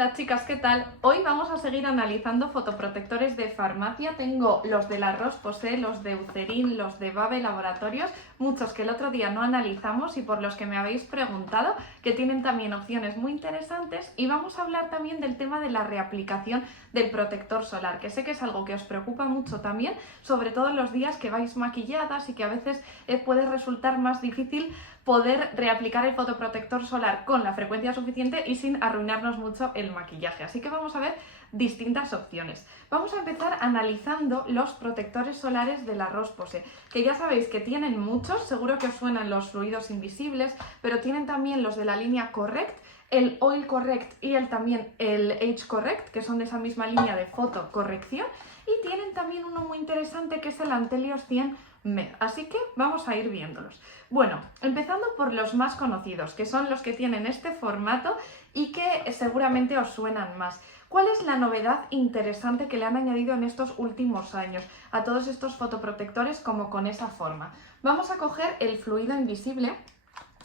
Hola chicas, ¿qué tal? Hoy vamos a seguir analizando fotoprotectores de farmacia. Tengo los de La Roche-Posay, los de Eucerin, los de Babe Laboratorios, muchos que el otro día no analizamos y por los que me habéis preguntado, que tienen también opciones muy interesantes. Y vamos a hablar también del tema de la reaplicación del protector solar, que sé que es algo que os preocupa mucho también, sobre todo en los días que vais maquilladas y que a veces puede resultar más difícil poder reaplicar el fotoprotector solar con la frecuencia suficiente y sin arruinarnos mucho el maquillaje. Así que vamos a ver distintas opciones. Vamos a empezar analizando los protectores solares de La Roche-Posay, que ya sabéis que tienen muchos, seguro que os suenan los fluidos invisibles, pero tienen también los de la línea Correct, el Oil Correct y también el Age Correct, que son de esa misma línea de fotocorrección, y tienen también uno muy interesante que es el Antelios 100 MED, así que vamos a ir viéndolos. Bueno, empezando por los más conocidos, que son los que tienen este formato y que seguramente os suenan más. ¿Cuál es la novedad interesante que le han añadido en estos últimos años a todos estos fotoprotectores como con esa forma? Vamos a coger el fluido invisible,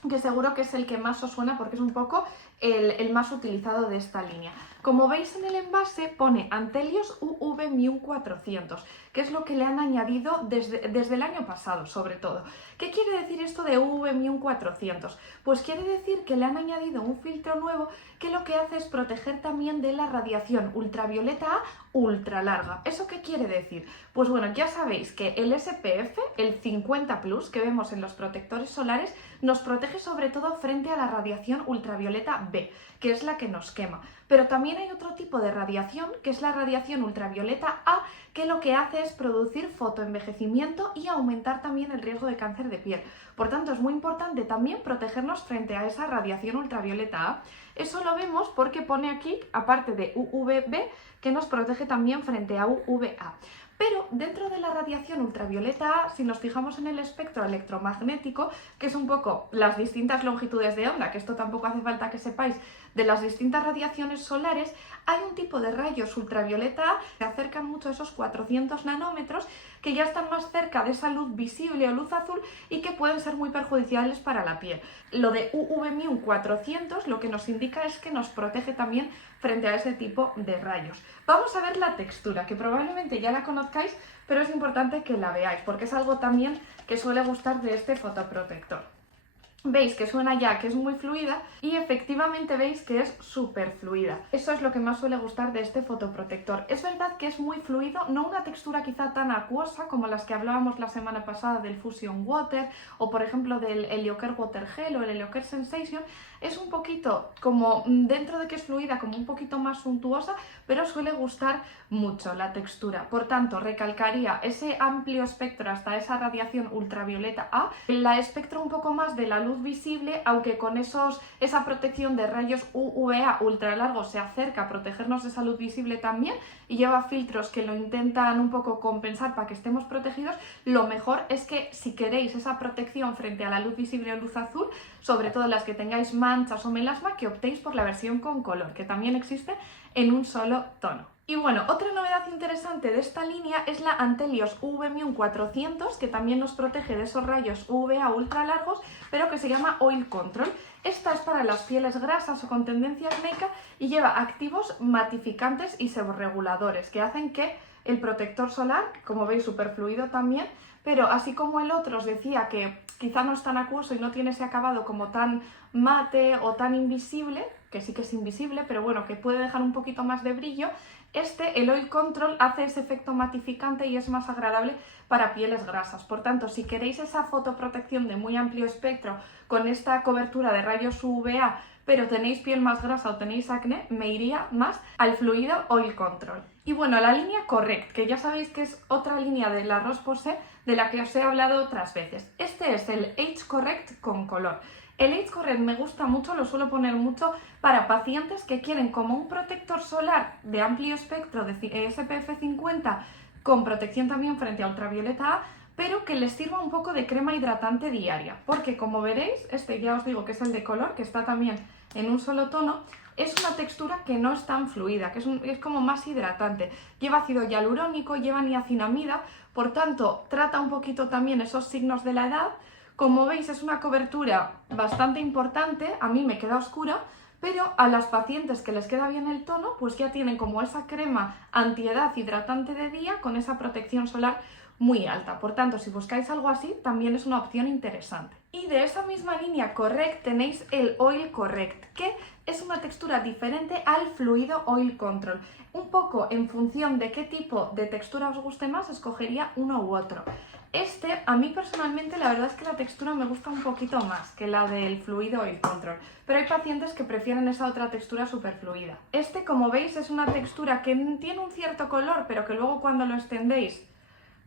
que seguro que es el que más os suena porque es un poco el más utilizado de esta línea. Como veis en el envase pone Antelios UV-400, que es lo que le han añadido desde el año pasado, sobre todo. ¿Qué quiere decir esto de UV-400? Pues quiere decir que le han añadido un filtro nuevo que lo que hace es proteger también de la radiación ultravioleta A ultra larga. ¿Eso qué quiere decir? Pues bueno, ya sabéis que el SPF, el 50+, que vemos en los protectores solares, nos protege sobre todo frente a la radiación ultravioleta B, que es la que nos quema. Pero también hay otro tipo de radiación, que es la radiación ultravioleta A, que lo que hace es producir fotoenvejecimiento y aumentar también el riesgo de cáncer de piel. Por tanto, es muy importante también protegernos frente a esa radiación ultravioleta A. Eso lo vemos porque pone aquí, aparte de UVB, que nos protege también frente a UVA. Pero dentro de la radiación ultravioleta A, si nos fijamos en el espectro electromagnético, que es un poco las distintas longitudes de onda, que esto tampoco hace falta que sepáis, de las distintas radiaciones solares, hay un tipo de rayos ultravioleta A que acercan mucho a esos 400 nanómetros, que ya están más cerca de esa luz visible o luz azul y que pueden ser muy perjudiciales para la piel. Lo de UV-400 lo que nos indica es que nos protege también frente a ese tipo de rayos. Vamos a ver la textura, que probablemente ya la conozcáis, pero es importante que la veáis, porque es algo también que suele gustar de este fotoprotector. Veis que suena ya que es muy fluida y efectivamente veis que es súper fluida. Eso es lo que más suele gustar de este fotoprotector. Es verdad que es muy fluido, no una textura quizá tan acuosa como las que hablábamos la semana pasada del Fusion Water o por ejemplo del Heliocare Water Gel o el Heliocare Sensation. Es un poquito como, dentro de que es fluida, como un poquito más suntuosa, pero suele gustar mucho la textura. Por tanto, recalcaría ese amplio espectro hasta esa radiación ultravioleta A, la espectro un poco más de la luz visible, aunque con esa protección de rayos UVA ultra largos se acerca a protegernos de esa luz visible también y lleva filtros que lo intentan un poco compensar para que estemos protegidos. Lo mejor es que si queréis esa protección frente a la luz visible o luz azul, sobre todo las que tengáis manchas o melasma, que optéis por la versión con color, que también existe en un solo tono. Y bueno, otra novedad interesante de esta línea es la Antelios UV-400, que también nos protege de esos rayos UVA ultra largos, pero que se llama Oil Control. Esta es para las pieles grasas o con tendencia acnéica y lleva activos matificantes y seborreguladores, que hacen que el protector solar, como veis, súper fluido también, pero así como el otro os decía que quizá no es tan acuoso y no tiene ese acabado como tan mate o tan invisible, que sí que es invisible, pero bueno, que puede dejar un poquito más de brillo, el Oil Control hace ese efecto matificante y es más agradable para pieles grasas. Por tanto, si queréis esa fotoprotección de muy amplio espectro con esta cobertura de rayos UVA, pero tenéis piel más grasa o tenéis acné, me iría más al fluido Oil Control. Y bueno, la línea Correct, que ya sabéis que es otra línea de La Roche-Posay de la que os he hablado otras veces. Este es el Age Correct con color. El Age Correct me gusta mucho, lo suelo poner mucho para pacientes que quieren como un protector solar de amplio espectro de SPF 50 con protección también frente a ultravioleta A, pero que les sirva un poco de crema hidratante diaria, porque como veréis, este ya os digo que es el de color, que está también en un solo tono, es una textura que no es tan fluida, que es como más hidratante. Lleva ácido hialurónico, lleva niacinamida, por tanto trata un poquito también esos signos de la edad. Como veis es una cobertura bastante importante, a mí me queda oscura, pero a las pacientes que les queda bien el tono, pues ya tienen como esa crema antiedad hidratante de día con esa protección solar muy alta. Por tanto, si buscáis algo así, también es una opción interesante. Y de esa misma línea Correct tenéis el Oil Correct, que es una textura diferente al Fluido Oil Control. Un poco en función de qué tipo de textura os guste más, escogería uno u otro. Este, a mí personalmente, la verdad es que la textura me gusta un poquito más que la del Fluido Oil Control, pero hay pacientes que prefieren esa otra textura súper fluida. Este, como veis, es una textura que tiene un cierto color, pero que luego cuando lo extendéis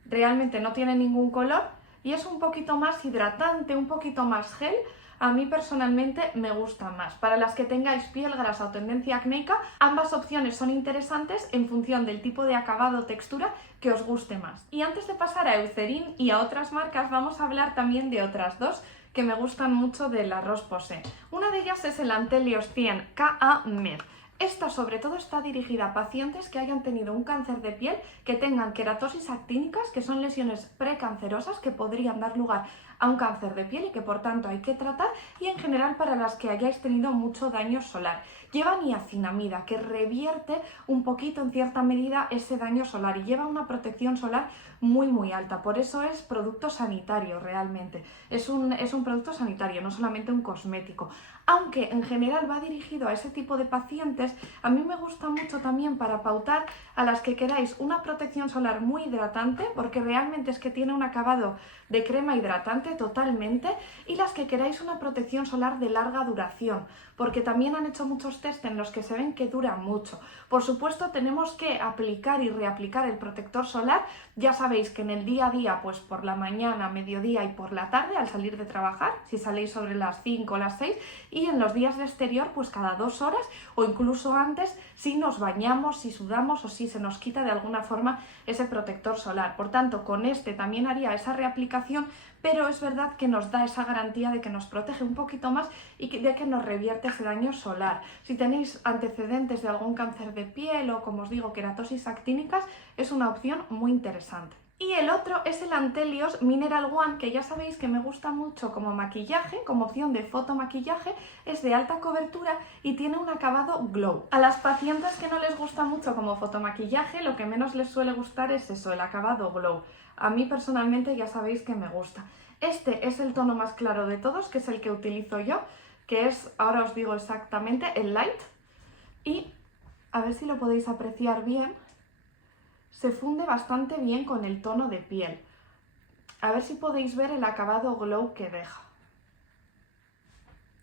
realmente no tiene ningún color y es un poquito más hidratante, un poquito más gel. A mí personalmente me gusta más. Para las que tengáis piel grasa o tendencia acnéica, ambas opciones son interesantes en función del tipo de acabado o textura que os guste más. Y antes de pasar a Eucerin y a otras marcas, vamos a hablar también de otras dos que me gustan mucho de la Roche-Posay. Una de ellas es el Antelios 100 KA Med. Esta sobre todo está dirigida a pacientes que hayan tenido un cáncer de piel, que tengan queratosis actínicas, que son lesiones precancerosas que podrían dar lugar a un cáncer de piel y que por tanto hay que tratar, y en general para las que hayáis tenido mucho daño solar. Lleva niacinamida, que revierte un poquito en cierta medida ese daño solar y lleva una protección solar muy alta, por eso es producto sanitario realmente. Es un producto sanitario, no solamente un cosmético. Aunque en general va dirigido a ese tipo de pacientes, a mí me gusta mucho también para pautar a las que queráis una protección solar muy hidratante, porque realmente es que tiene un acabado de crema hidratante totalmente, y las que queráis una protección solar de larga duración, porque también han hecho muchos test en los que se ven que dura mucho. Por supuesto, tenemos que aplicar y reaplicar el protector solar. Ya sabéis que en el día a día, pues por la mañana, mediodía y por la tarde al salir de trabajar, si saléis sobre las 5 o las 6, y en los días de exterior, pues cada 2 horas o incluso antes, si nos bañamos, si sudamos o si se nos quita de alguna forma ese protector solar. Por tanto, con este también haría esa reaplicación, pero es verdad que nos da esa garantía de que nos protege un poquito más y de que nos revierte ese daño solar. Si tenéis antecedentes de algún cáncer de piel o, como os digo, queratosis actínicas, es una opción muy interesante. Y el otro es el Antelios Mineral One, que ya sabéis que me gusta mucho como maquillaje, como opción de fotomaquillaje, es de alta cobertura y tiene un acabado glow. A las pacientes que no les gusta mucho como fotomaquillaje, lo que menos les suele gustar es eso, el acabado glow. A mí personalmente ya sabéis que me gusta. Este es el tono más claro de todos, que es el que utilizo yo, que es, ahora os digo exactamente, el Light. Y a ver si lo podéis apreciar bien. Se funde bastante bien con el tono de piel. A ver si podéis ver el acabado glow que deja.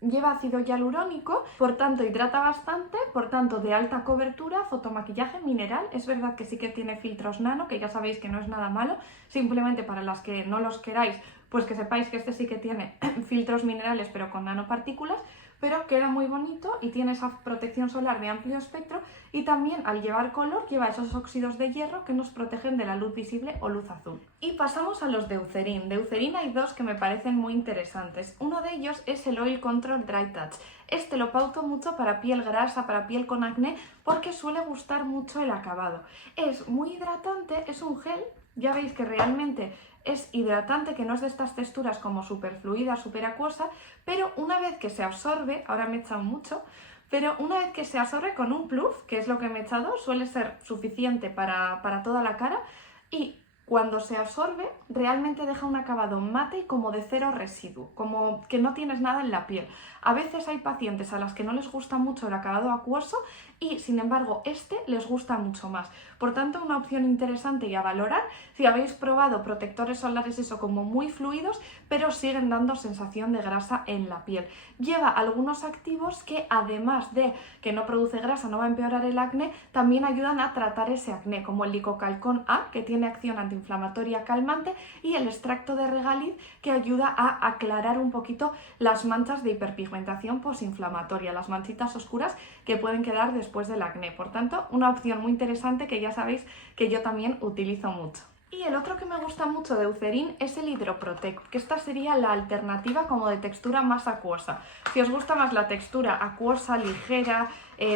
Lleva ácido hialurónico, por tanto hidrata bastante, por tanto de alta cobertura, fotomaquillaje mineral. Es verdad que sí que tiene filtros nano, que ya sabéis que no es nada malo, simplemente para las que no los queráis, pues que sepáis que este sí que tiene filtros minerales pero con nanopartículas, pero queda muy bonito y tiene esa protección solar de amplio espectro, y también al llevar color lleva esos óxidos de hierro que nos protegen de la luz visible o luz azul. Y pasamos a los de Eucerin. De Eucerin hay dos que me parecen muy interesantes. Uno de ellos es el Oil Control Dry Touch. Este lo pauto mucho para piel grasa, para piel con acné, porque suele gustar mucho el acabado. Es muy hidratante, es un gel, ya veis que realmente es hidratante, que no es de estas texturas como súper fluida, súper acuosa, pero una vez que se absorbe, ahora me he echado mucho, pero una vez que se absorbe con un pluf, que es lo que me he echado, suele ser suficiente para toda la cara, y cuando se absorbe realmente deja un acabado mate y como de cero residuo, como que no tienes nada en la piel. A veces hay pacientes a las que no les gusta mucho el acabado acuoso y sin embargo este les gusta mucho más. Por tanto, una opción interesante y a valorar si habéis probado protectores solares eso como muy fluidos, pero siguen dando sensación de grasa en la piel. Lleva algunos activos que, además de que no produce grasa, no va a empeorar el acné, también ayudan a tratar ese acné, como el licocalcón A, que tiene acción antiinflamatoria calmante, y el extracto de regaliz, que ayuda a aclarar un poquito las manchas de hiperpigmentación posinflamatoria, las manchitas oscuras que pueden quedar después del acné. Por tanto, una opción muy interesante que ya sabéis que yo también utilizo mucho. Y el otro que me gusta mucho de Eucerin es el Hydroprotect, que esta sería la alternativa como de textura más acuosa. Si os gusta más la textura acuosa, ligera,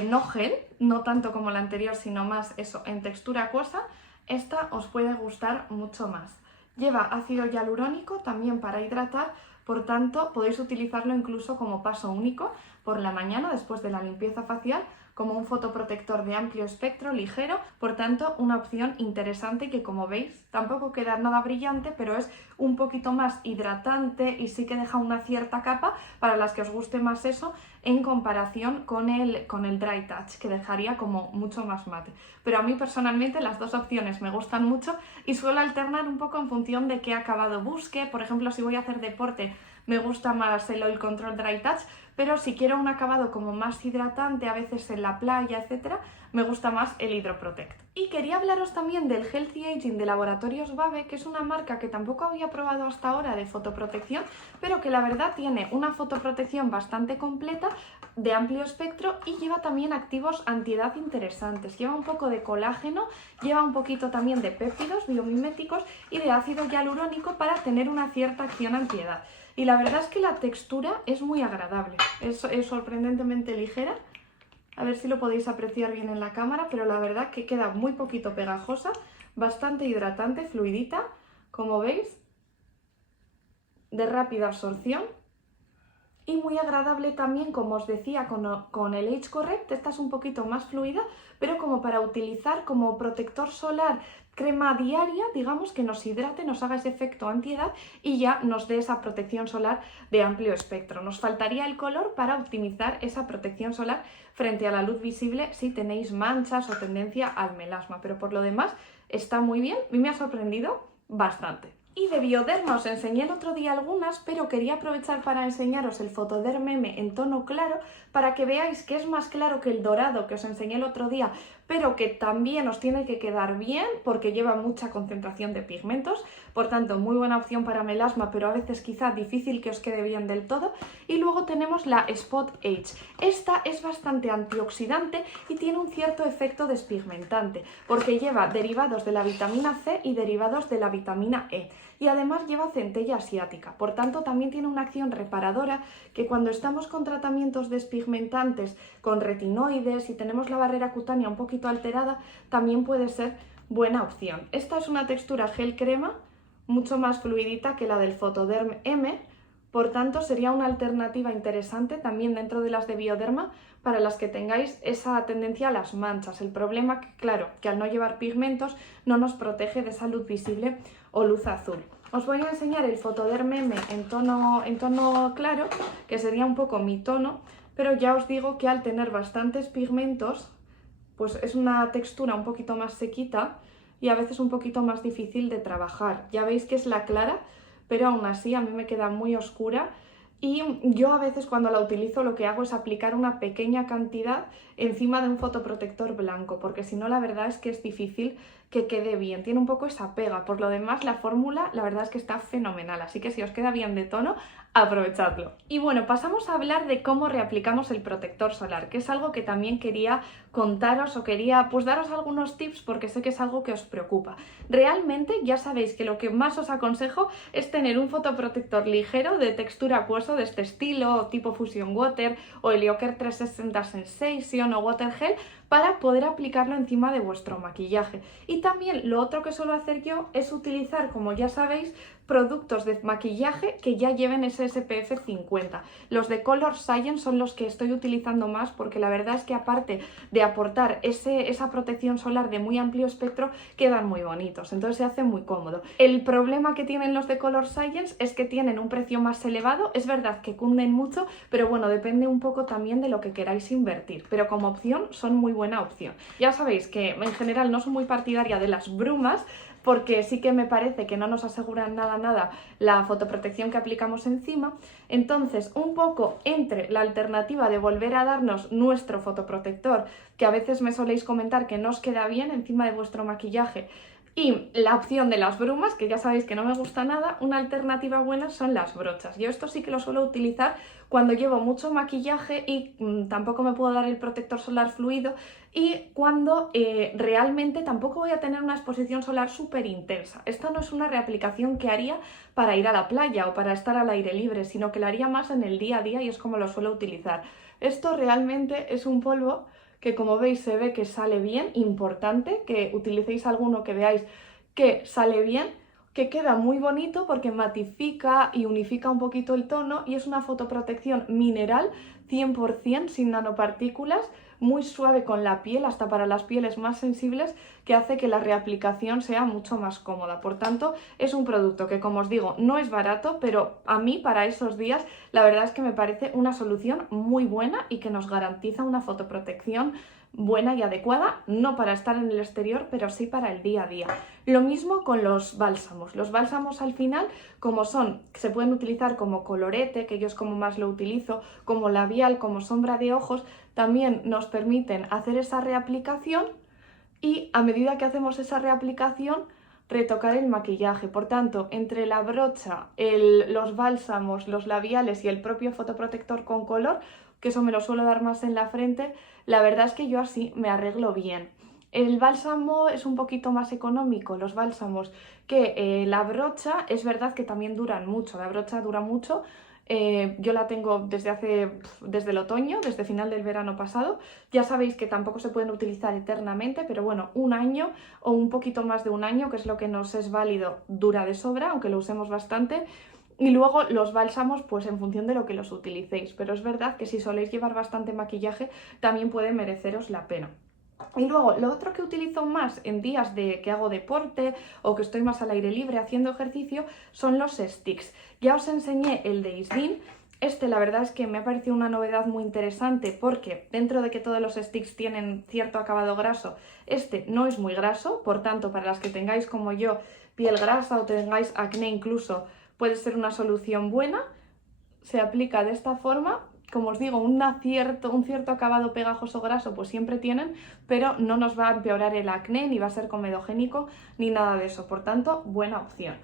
no gel, no tanto como la anterior, sino más eso, en textura acuosa, esta os puede gustar mucho más. Lleva ácido hialurónico también para hidratar, por tanto podéis utilizarlo incluso como paso único por la mañana después de la limpieza facial, como un fotoprotector de amplio espectro, ligero, por tanto una opción interesante que, como veis, tampoco queda nada brillante, pero es un poquito más hidratante y sí que deja una cierta capa para las que os guste más eso en comparación con el Dry Touch, que dejaría como mucho más mate. Pero a mí personalmente las dos opciones me gustan mucho y suelo alternar un poco en función de qué acabado busque. Por ejemplo, si voy a hacer deporte me gusta más el Oil Control Dry Touch, pero si quiero un acabado como más hidratante, a veces en la playa, etcétera, me gusta más el Hydro Protect. Y quería hablaros también del Healthy Aging de Laboratorios Bave, que es una marca que tampoco había probado hasta ahora de fotoprotección, pero que la verdad tiene una fotoprotección bastante completa, de amplio espectro, y lleva también activos antiedad interesantes. Lleva un poco de colágeno, lleva un poquito también de péptidos biomiméticos y de ácido hialurónico para tener una cierta acción antiedad. Y la verdad es que la textura es muy agradable, es sorprendentemente ligera. A ver si lo podéis apreciar bien en la cámara, pero la verdad que queda muy poquito pegajosa, bastante hidratante, fluidita, como veis, de rápida absorción. Y muy agradable también, como os decía, con el Age Correct. Esta es un poquito más fluida, pero como para utilizar como protector solar, crema diaria, digamos, que nos hidrate, nos haga ese efecto antiedad y ya nos dé esa protección solar de amplio espectro. Nos faltaría el color para optimizar esa protección solar frente a la luz visible si tenéis manchas o tendencia al melasma, pero por lo demás está muy bien. A mí me ha sorprendido bastante. Y de Bioderma os enseñé el otro día algunas, pero quería aprovechar para enseñaros el Photoderm M en tono claro para que veáis que es más claro que el dorado que os enseñé el otro día, pero que también os tiene que quedar bien porque lleva mucha concentración de pigmentos, por tanto muy buena opción para melasma, pero a veces quizá difícil que os quede bien del todo. Y luego tenemos la Spot Age. Esta es bastante antioxidante y tiene un cierto efecto despigmentante porque lleva derivados de la vitamina C y derivados de la vitamina E. Y además lleva centella asiática, por tanto también tiene una acción reparadora que cuando estamos con tratamientos despigmentantes, con retinoides y tenemos la barrera cutánea un poquito alterada, también puede ser buena opción. Esta es una textura gel crema, mucho más fluidita que la del Photoderm M, por tanto sería una alternativa interesante también dentro de las de Bioderma para las que tengáis esa tendencia a las manchas. El problema, claro, que al no llevar pigmentos no nos protege de esa luz visible o luz azul. Os voy a enseñar el Photoderm M en tono claro, que sería un poco mi tono, pero ya os digo que al tener bastantes pigmentos, pues es una textura un poquito más sequita y a veces un poquito más difícil de trabajar. Ya veis que es la clara, pero aún así a mí me queda muy oscura. Y yo a veces cuando la utilizo lo que hago es aplicar una pequeña cantidad encima de un fotoprotector blanco, porque si no la verdad es que es difícil que quede bien, tiene un poco esa pega. Por lo demás la fórmula la verdad es que está fenomenal, así que si os queda bien de tono, aprovechadlo. Y bueno, pasamos a hablar de cómo reaplicamos el protector solar, que es algo que también quería contaros o quería pues daros algunos tips porque sé que es algo que os preocupa. Realmente ya sabéis que lo que más os aconsejo es tener un fotoprotector ligero de textura acuoso de este estilo, tipo Fusion Water o Helioker 360 Sensation o Water Gel, para poder aplicarlo encima de vuestro maquillaje. Y también lo otro que suelo hacer yo es utilizar, como ya sabéis, productos de maquillaje que ya lleven ese SPF 50. Los de Color Science son los que estoy utilizando más porque la verdad es que aparte de aportar esa protección solar de muy amplio espectro, quedan muy bonitos, entonces se hace muy cómodo. El problema que tienen los de Color Science es que tienen un precio más elevado, es verdad que cunden mucho, pero bueno, depende un poco también de lo que queráis invertir, pero como opción son muy buena opción. Ya sabéis que en general no soy muy partidaria de las brumas, porque sí que me parece que no nos aseguran nada la fotoprotección que aplicamos encima. Entonces, un poco entre la alternativa de volver a darnos nuestro fotoprotector, que a veces me soléis comentar que no os queda bien encima de vuestro maquillaje, y la opción de las brumas, que ya sabéis que no me gusta nada, una alternativa buena son las brochas. Yo esto sí que lo suelo utilizar cuando llevo mucho maquillaje y tampoco me puedo dar el protector solar fluido y cuando realmente tampoco voy a tener una exposición solar súper intensa. Esta no es una reaplicación que haría para ir a la playa o para estar al aire libre, sino que la haría más en el día a día y es como lo suelo utilizar. Esto realmente es un polvo que, como veis, se ve que sale bien, importante que utilicéis alguno que veáis que sale bien. que queda muy bonito porque matifica y unifica un poquito el tono y es una fotoprotección mineral 100% sin nanopartículas, muy suave con la piel, hasta para las pieles más sensibles, que hace que la reaplicación sea mucho más cómoda. Por tanto, es un producto que, como os digo, no es barato, pero a mí para esos días la verdad es que me parece una solución muy buena y que nos garantiza una fotoprotección buena y adecuada, no para estar en el exterior, pero sí para el día a día. Lo mismo con los bálsamos. Los bálsamos al final, como son, se pueden utilizar como colorete, que yo es como más lo utilizo, como labial, como sombra de ojos, también nos permiten hacer esa reaplicación y a medida que hacemos esa reaplicación, retocar el maquillaje. Por tanto, entre la brocha, los bálsamos, los labiales y el propio fotoprotector con color, que eso me lo suelo dar más en la frente, la verdad es que yo así me arreglo bien. El bálsamo es un poquito más económico, los bálsamos, que la brocha. Es verdad que también duran mucho, la brocha dura mucho. Yo la tengo desde el otoño, desde final del verano pasado. Ya sabéis que tampoco se pueden utilizar eternamente, pero bueno, un año o un poquito más de un año, que es lo que nos es válido, dura de sobra, aunque lo usemos bastante. Y luego los bálsamos, pues en función de lo que los utilicéis. Pero es verdad que si soléis llevar bastante maquillaje, también puede mereceros la pena. Y luego, lo otro que utilizo más en días que hago deporte o que estoy más al aire libre haciendo ejercicio son los sticks. Ya os enseñé el de Isdin. La verdad es que me ha parecido una novedad muy interesante porque dentro de que todos los sticks tienen cierto acabado graso, no es muy graso, por tanto, para las que tengáis como yo piel grasa o tengáis acné incluso, puede ser una solución buena. Se aplica de esta forma. Como os digo, un cierto acabado pegajoso graso pues siempre tienen, pero no nos va a empeorar el acné, ni va a ser comedogénico, ni nada de eso. Por tanto, buena opción.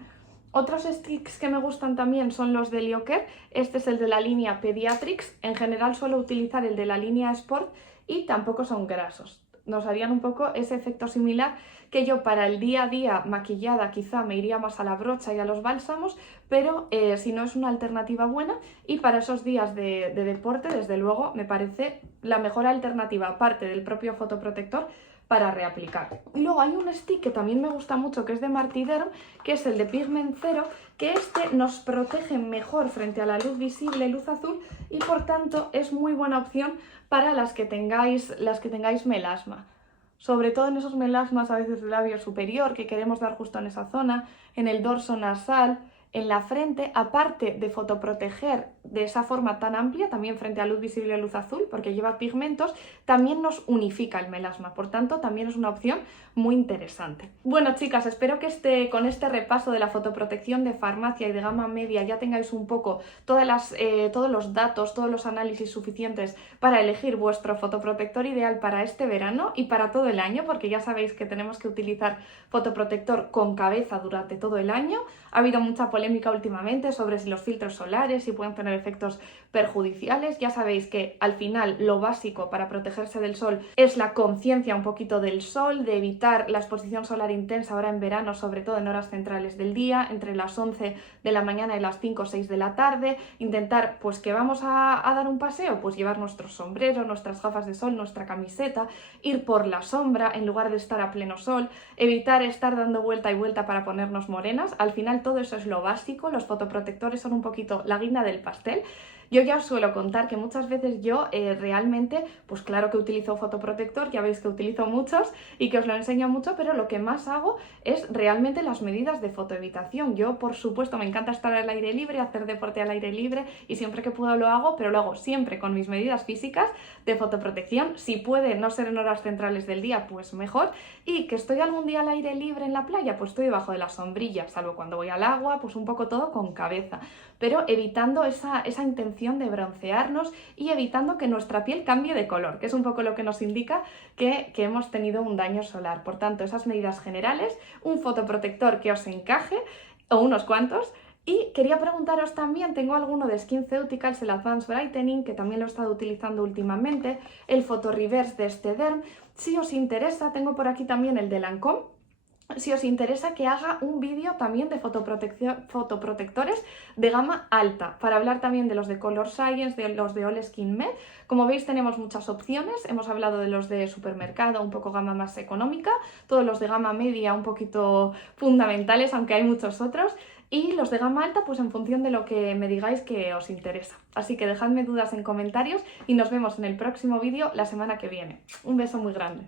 Otros sticks que me gustan también son los de Lioker. Este es el de la línea Pediatrics. En general suelo utilizar el de la línea Sport y tampoco son grasos. Nos harían un poco ese efecto similar, que yo para el día a día maquillada quizá me iría más a la brocha y a los bálsamos, pero si no, es una alternativa buena, y para esos días de deporte desde luego me parece la mejor alternativa, aparte del propio fotoprotector, para reaplicar. Y luego hay un stick que también me gusta mucho, que es de Martiderm, que es el de Pigment Zero, que nos protege mejor frente a la luz visible, luz azul, y por tanto es muy buena opción para las que tengáis melasma. Sobre todo en esos melasmas a veces del labio superior, que queremos dar justo en esa zona, en el dorso nasal, en la frente, aparte de fotoproteger de esa forma tan amplia, también frente a luz visible y luz azul, porque lleva pigmentos, también nos unifica el melasma. Por tanto, también es una opción muy interesante. Bueno, chicas, espero que con este repaso de la fotoprotección de farmacia y de gama media ya tengáis un poco todos los datos, todos los análisis suficientes para elegir vuestro fotoprotector ideal para este verano y para todo el año, porque ya sabéis que tenemos que utilizar fotoprotector con cabeza durante todo el año. Ha habido mucha polémica últimamente sobre si los filtros solares si pueden tener efectos perjudiciales. Ya sabéis que al final lo básico para protegerse del sol es la conciencia un poquito del sol, de evitar la exposición solar intensa ahora en verano, sobre todo en horas centrales del día, entre las 11 de la mañana y las 5 o 6 de la tarde. Intentar, pues que vamos a dar un paseo, pues llevar nuestro sombrero, nuestras gafas de sol, nuestra camiseta, ir por la sombra en lugar de estar a pleno sol, evitar estar dando vuelta y vuelta para ponernos morenas. Al final todo eso es lo básico. Los fotoprotectores son un poquito la guinda del pastel. Yo ya os suelo contar que muchas veces yo realmente, pues claro que utilizo fotoprotector, ya veis que utilizo muchos y que os lo enseño mucho, pero lo que más hago es realmente las medidas de fotoevitación. Yo, por supuesto, me encanta estar al aire libre, hacer deporte al aire libre y siempre que puedo lo hago, pero lo hago siempre con mis medidas físicas de fotoprotección. Si puede no ser en horas centrales del día, pues mejor. Y que estoy algún día al aire libre en la playa, pues estoy debajo de la sombrilla, salvo cuando voy al agua, pues un poco todo con cabeza, pero evitando esa intención de broncearnos y evitando que nuestra piel cambie de color, que es un poco lo que nos indica que hemos tenido un daño solar. Por tanto, esas medidas generales, un fotoprotector que os encaje o unos cuantos. Y quería preguntaros también, tengo alguno de SkinCeuticals, el Advanced Brightening, que también lo he estado utilizando últimamente, el Photo Reverse de Derm. Si os interesa, tengo por aquí también el de Lancôme, si os interesa que haga un vídeo también de fotoprotectores de gama alta, para hablar también de los de Color Science, de los de All Skin Med. Como veis tenemos muchas opciones, hemos hablado de los de supermercado, un poco gama más económica, todos los de gama media un poquito fundamentales, aunque hay muchos otros, y los de gama alta pues en función de lo que me digáis que os interesa. Así que dejadme dudas en comentarios y nos vemos en el próximo vídeo la semana que viene. Un beso muy grande.